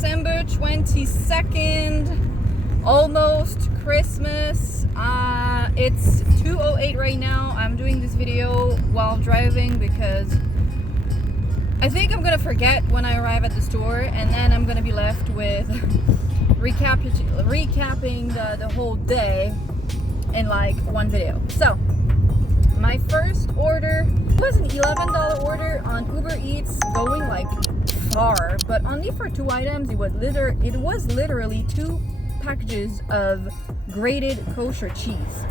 December 22nd, almost Christmas. It's 2:08 right now. I'm doing this video while driving because I think I'm gonna forget when I arrive at the store, and then I'm gonna be left with recapping the whole day in like one video. So my first order was an $11 order on UberEATS, going like far, but only for 2 items. It was literally 2 packages of grated kosher cheese.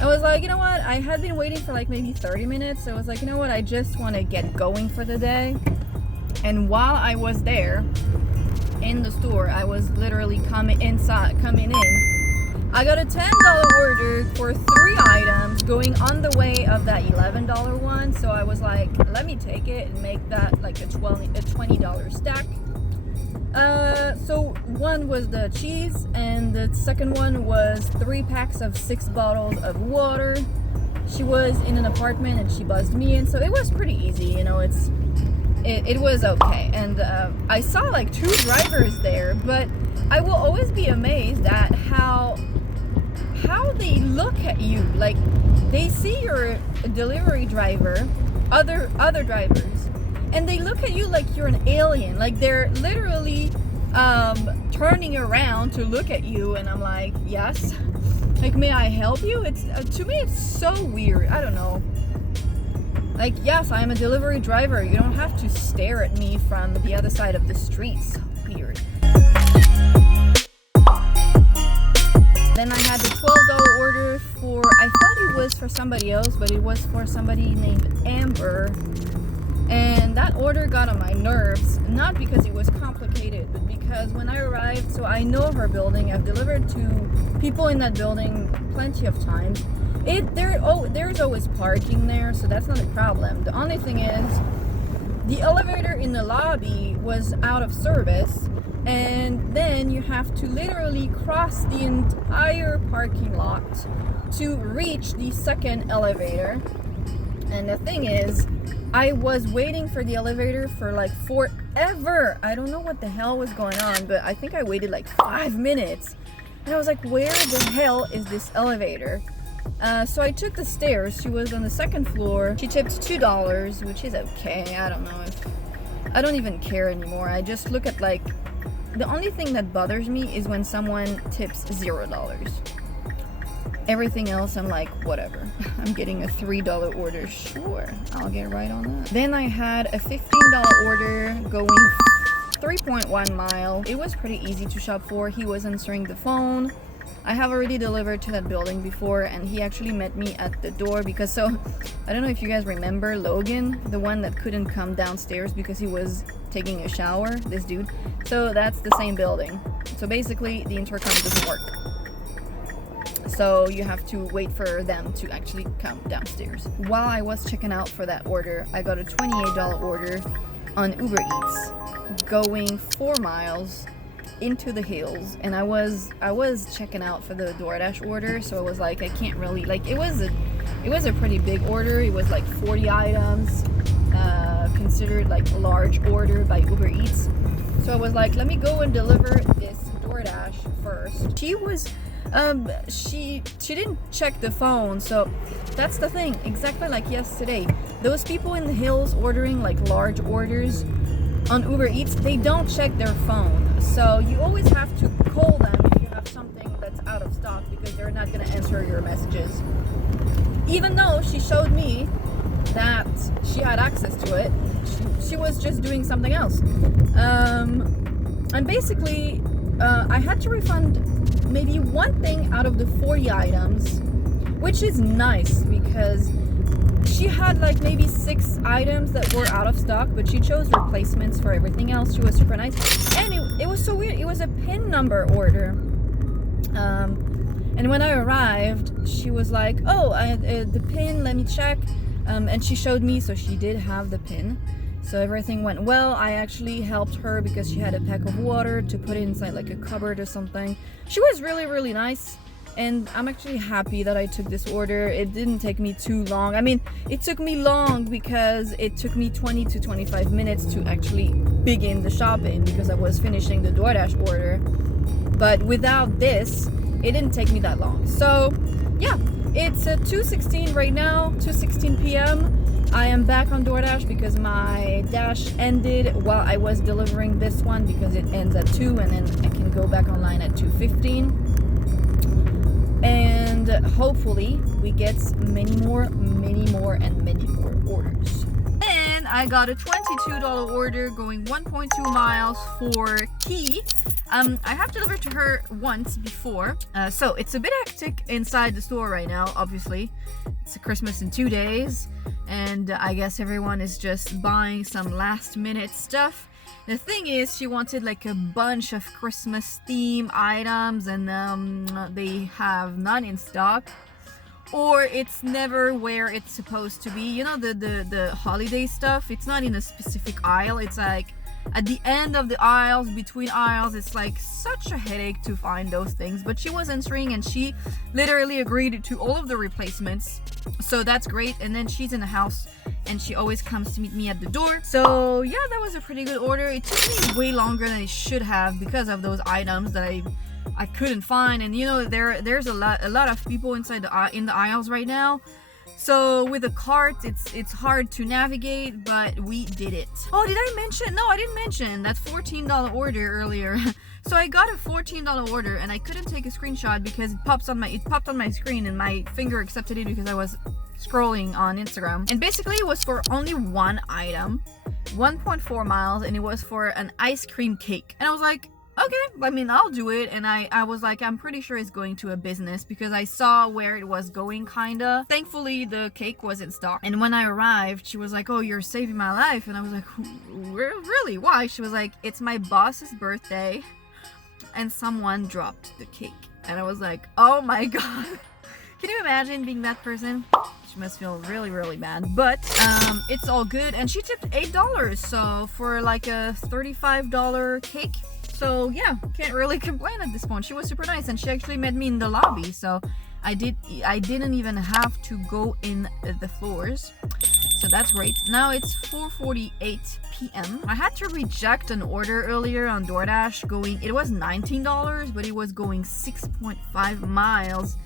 I was like, you know what, I had been waiting for like maybe 30 minutes, so I was like, you know what, I just want to get going for the day. And while I was there in the store, I was literally coming in, I got a $10 order for 3 items going on the way of that $11 one. So I was like, let me take it and make that like a $20 stack. So one was the cheese, and the second one was 3 packs of 6 bottles of water. She was in an apartment and she buzzed me in, so it was pretty easy, you know. It was okay. And I saw like 2 drivers there, but I will always be amazed at how they look at you. Like, they see you're a delivery driver, other drivers, and they look at you like you're an alien. Like, they're literally turning around to look at you, and I'm like, yes, like, may I help you? It's to me, it's so weird. I don't know. Like, yes, I'm a delivery driver. You don't have to stare at me from the other side of the street. So weird. Then I had the $12 order for, I thought it was for somebody else, but it was for somebody named Amber. And that order got on my nerves, not because it was complicated, but because when I arrived, so I know her building, I've delivered to people in that building plenty of times. There's always parking there, so that's not a problem. The only thing is, the elevator in the lobby was out of service, and then you have to literally cross the entire parking lot to reach the second elevator. And the thing is, I was waiting for the elevator for like forever. I don't know what the hell was going on, but I think I waited like 5 minutes. And I was like, where the hell is this elevator? So I took the stairs. She was on the 2nd floor. She tipped $2, which is okay. I don't know if... I don't even care anymore. I just look at like... The only thing that bothers me is when someone tips $0. Everything else, I'm like, whatever. I'm getting a $3 order. Sure, I'll get right on that. Then I had a $15 order going 3.1 mile. It was pretty easy to shop for. He was answering the phone. I have already delivered to that building before, and he actually met me at the door because, so, I don't know if you guys remember Logan, the one that couldn't come downstairs because he was taking a shower, this dude. So that's the same building. So basically, the intercom doesn't work. So you have to wait for them to actually come downstairs. While I was checking out for that order, I got a $28 order on UberEATS going 4 miles into the hills, and I was checking out for the Doordash order, so I was like, I can't really, like, it was a pretty big order. It was like 40 items, considered like a large order by UberEATS. So I was like, let me go and deliver this Doordash first. She was she didn't check the phone, so that's the thing, exactly like yesterday. Those people in the hills ordering like large orders on UberEATS, they don't check their phone. So you always have to call them if you have something that's out of stock, because they're not going to answer your messages. Even though she showed me that she had access to it, she was just doing something else. And basically, I had to refund maybe 1 thing out of the 40 items, which is nice because she had like maybe 6 items that were out of stock, but she chose replacements for everything else. She was super nice. And it was so weird. It was a PIN number order. And when I arrived, she was like, oh, the PIN, let me check. And she showed me, so she did have the PIN. So everything went well. I actually helped her because she had a pack of water to put inside like a cupboard or something. She was really, really nice. and I'm actually happy that I took this order. It didn't take me too long. I mean, it took me long because it took me 20 to 25 minutes to actually begin the shopping because I was finishing the DoorDash order. But without this, it didn't take me that long. So yeah, it's 2:16 right now, 2:16 p.m. I am back on DoorDash because my dash ended while I was delivering this one, because it ends at 2 and then I can go back online at 2:15. And hopefully we get many more orders. And I got a $22 order going 1.2 miles for Key. I have delivered to her once before, so it's a bit hectic inside the store right now. Obviously, it's Christmas in 2 days, and I guess everyone is just buying some last minute stuff. The thing is, she wanted like a bunch of Christmas theme items, and they have none in stock, or it's never where it's supposed to be. You know, the holiday stuff, it's not in a specific aisle. It's like at the end of the aisles, between aisles. It's like such a headache to find those things. But she was answering, and she literally agreed to all of the replacements, so that's great. And then she's in the house, and she always comes to meet me at the door. So yeah, that was a pretty good order. It took me way longer than it should have because of those items that I couldn't find. And you know, there's a lot of people inside in the aisles right now. So with the cart, it's hard to navigate, but we did it. Oh, did I mention? No, I didn't mention that $14 order earlier. So I got a $14 order, and I couldn't take a screenshot because it popped on my screen, and my finger accepted it because I was scrolling on Instagram. And basically it was for only one item, 1.4 miles, and it was for an ice cream cake. And I was like, okay, I mean, I'll do it. And I was like, I'm pretty sure it's going to a business because I saw where it was going, kinda. Thankfully, the cake was in stock. And when I arrived, she was like, oh, you're saving my life. And I was like, really? Why? She was like, it's my boss's birthday, and someone dropped the cake. And I was like, oh my god. Can you imagine being that person? She must feel really bad, but it's all good. And she tipped $8, so for like a $35 cake. So yeah, can't really complain at this point. She was super nice, and she actually met me in the lobby, so I didn't even have to go in the floors, so that's great. Now it's 4:48 p.m. I had to reject an order earlier on DoorDash it was $19, but it was going 6.5 miles,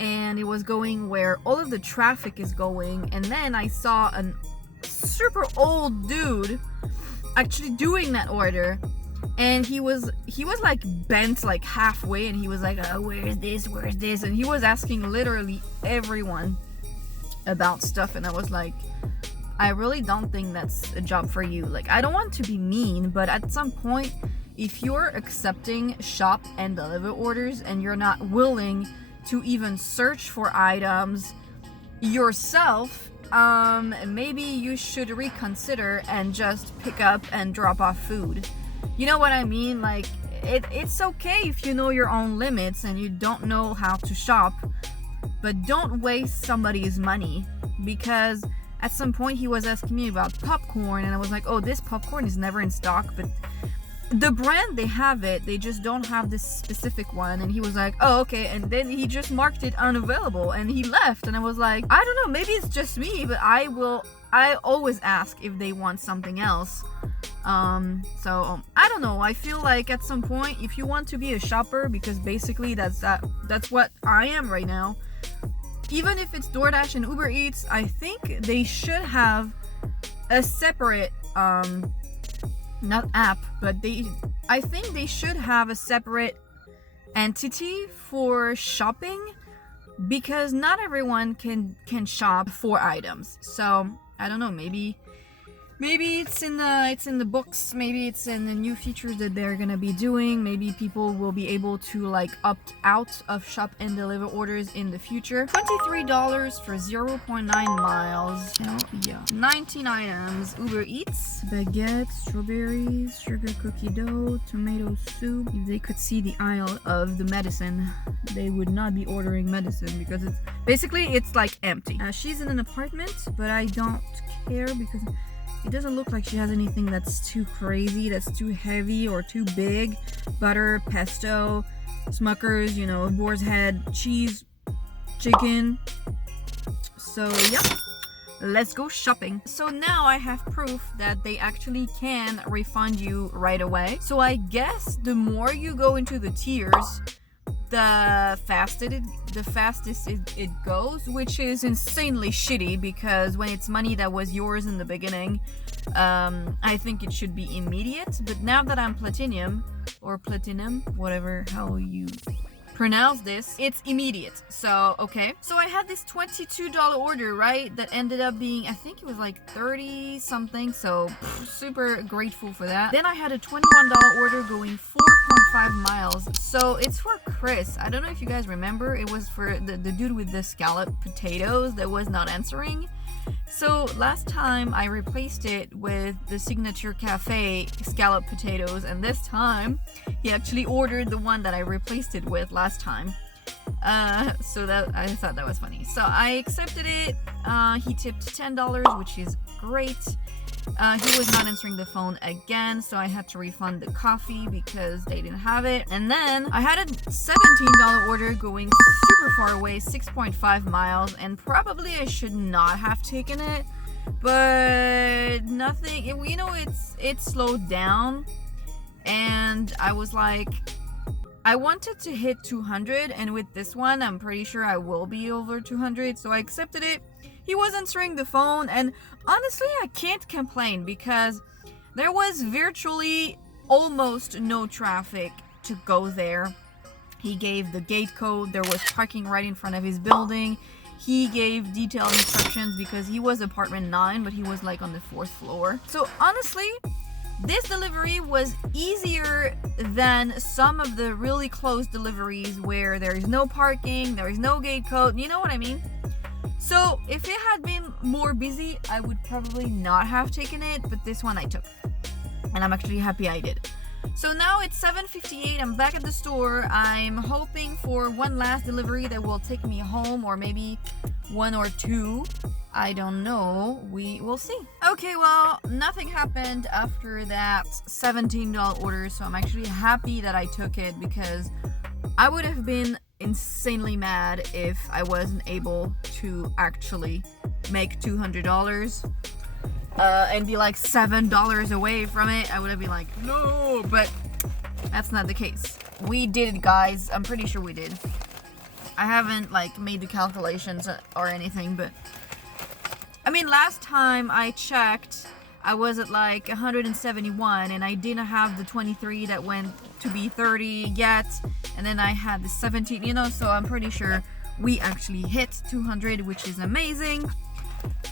and it was going where all of the traffic is going. And then I saw a super old dude actually doing that order, and he was like bent like halfway, and he was like, oh, where's this, and he was asking literally everyone about stuff. And I was like, I really don't think that's a job for you. Like, I don't want to be mean, but at some point, if you're accepting shop and deliver orders and you're not willing to even search for items yourself, maybe you should reconsider and just pick up and drop off food. You know what I mean? Like, it's okay if you know your own limits and you don't know how to shop, but don't waste somebody's money. Because at some point he was asking me about popcorn, and I was like, oh, this popcorn is never in stock, but the brand, they have it, they just don't have this specific one. And he was like, oh, okay. And then he just marked it unavailable and he left. And I was like, I don't know, maybe it's just me, but I always ask if they want something else. So I don't know, I feel like at some point, if you want to be a shopper, because basically that's what I am right now, even if it's Doordash and UberEATS, I think they should have a separate not app, but I think they should have a separate entity for shopping, because not everyone can shop 4 items. So I don't know, maybe it's in the books, maybe it's in the new features that they're gonna be doing. Maybe people will be able to like opt out of shop and deliver orders in the future. $23 for 0.9 miles. Hell yeah. 19 items. UberEATS, baguette, strawberries, sugar cookie dough, tomato soup. If they could see the aisle of the medicine, they would not be ordering medicine, because it's like empty. She's in an apartment, but I don't care because it doesn't look like she has anything that's too crazy, that's too heavy or too big. Butter, pesto, Smuckers, you know, boar's head, cheese, chicken. So yeah, let's go shopping. So now I have proof that they actually can refund you right away. So I guess the more you go into the tiers, the fastest it goes, which is insanely shitty, because when it's money that was yours in the beginning, I think it should be immediate. But now that I'm platinum, whatever how you pronounce this, it's immediate. So okay, so I had this $22 order, right, that ended up being, I think it was like 30 something, so super grateful for that. Then I had a $21 order going 4.5 miles, so it's for Chris. I don't know if you guys remember, it was for the dude with the scalloped potatoes that was not answering. So last time I replaced it with the Signature Cafe scalloped potatoes, and this time he actually ordered the one that I replaced it with last time. So that I thought that was funny. So I accepted it. He tipped $10, which is great. He was not answering the phone again, so I had to refund the coffee because they didn't have it. And then I had a $17 order going super far away, 6.5 miles, and probably I should not have taken it, but nothing, you know, it slowed down, and I was like, I wanted to hit 200, and with this one I'm pretty sure I will be over 200, so I accepted it. He was answering the phone, and honestly I can't complain because there was virtually almost no traffic to go there. He gave the gate code, there was parking right in front of his building. He gave detailed instructions because he was apartment 9, but he was like on the 4th floor. So honestly, this delivery was easier than some of the really close deliveries where there is no parking, there is no gate code, you know what I mean? So if it had been more busy, I would probably not have taken it, but this one I took. And I'm actually happy I did. So now it's 7:58, I'm back at the store. I'm hoping for one last delivery that will take me home, or maybe 1 or 2. I don't know, we will see. Okay, well, nothing happened after that $17 order, so I'm actually happy that I took it, because I would have been insanely mad if I wasn't able to actually make $200 and be like $7 away from it. I would have been like, no, but that's not the case. We did it, guys. I'm pretty sure we did. I haven't like made the calculations or anything, but I mean, last time I checked, I was at like 171, and I didn't have the 23 that went to be 30 yet, and then I had the 17, you know, so I'm pretty sure we actually hit 200, which is amazing.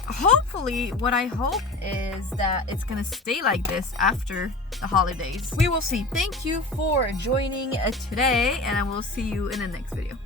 Hopefully, what I hope is that it's gonna stay like this after the holidays. We will see. Thank you for joining today, and I will see you in the next video.